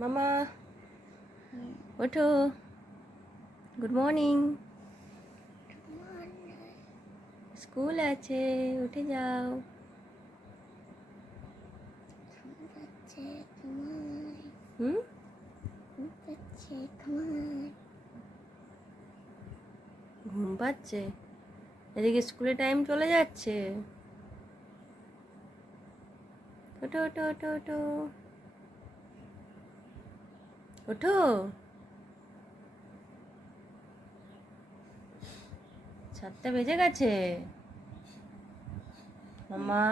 মামা ওঠো, good morning, school আছে, উঠে যাও। ঘুম পাচ্ছে, এদিকে স্কুলে টাইম চলে যাচ্ছে। ওঠো ওঠো ওঠো ওঠো ওঠো, সাতটা বেজে গেছে মামা।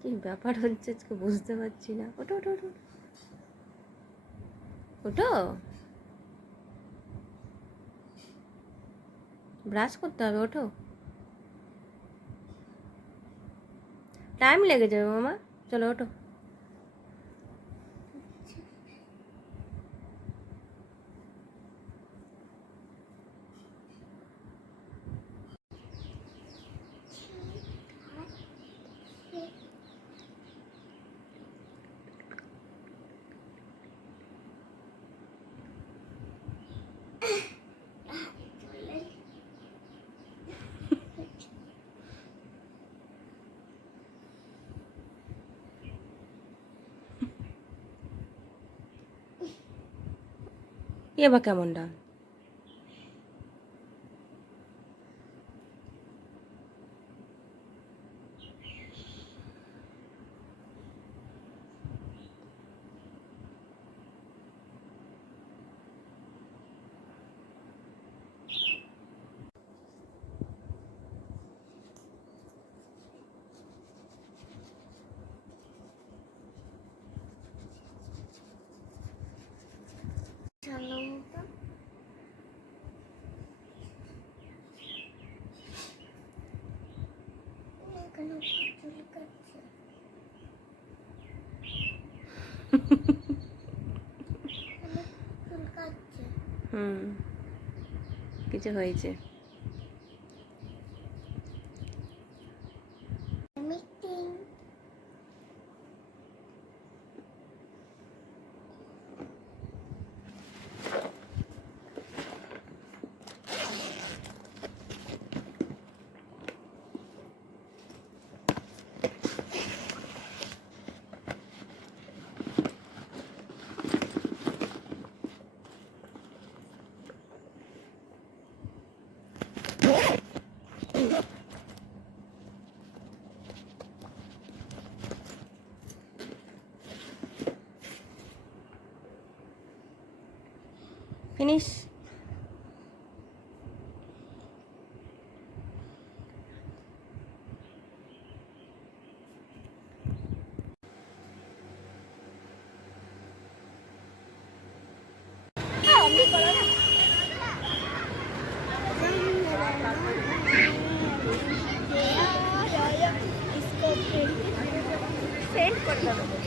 কি ব্যাপার হচ্ছে আজকে বুঝতে পারছি না। ওঠো ওঠো ওঠো ওঠো, ব্রাশ করতে হবে, ওঠো। টাইম লেগে যাবে মামা, চলো ওঠো। এবার কেমনটা? কিছু হয়েছে? Finish. सेंड कर दो।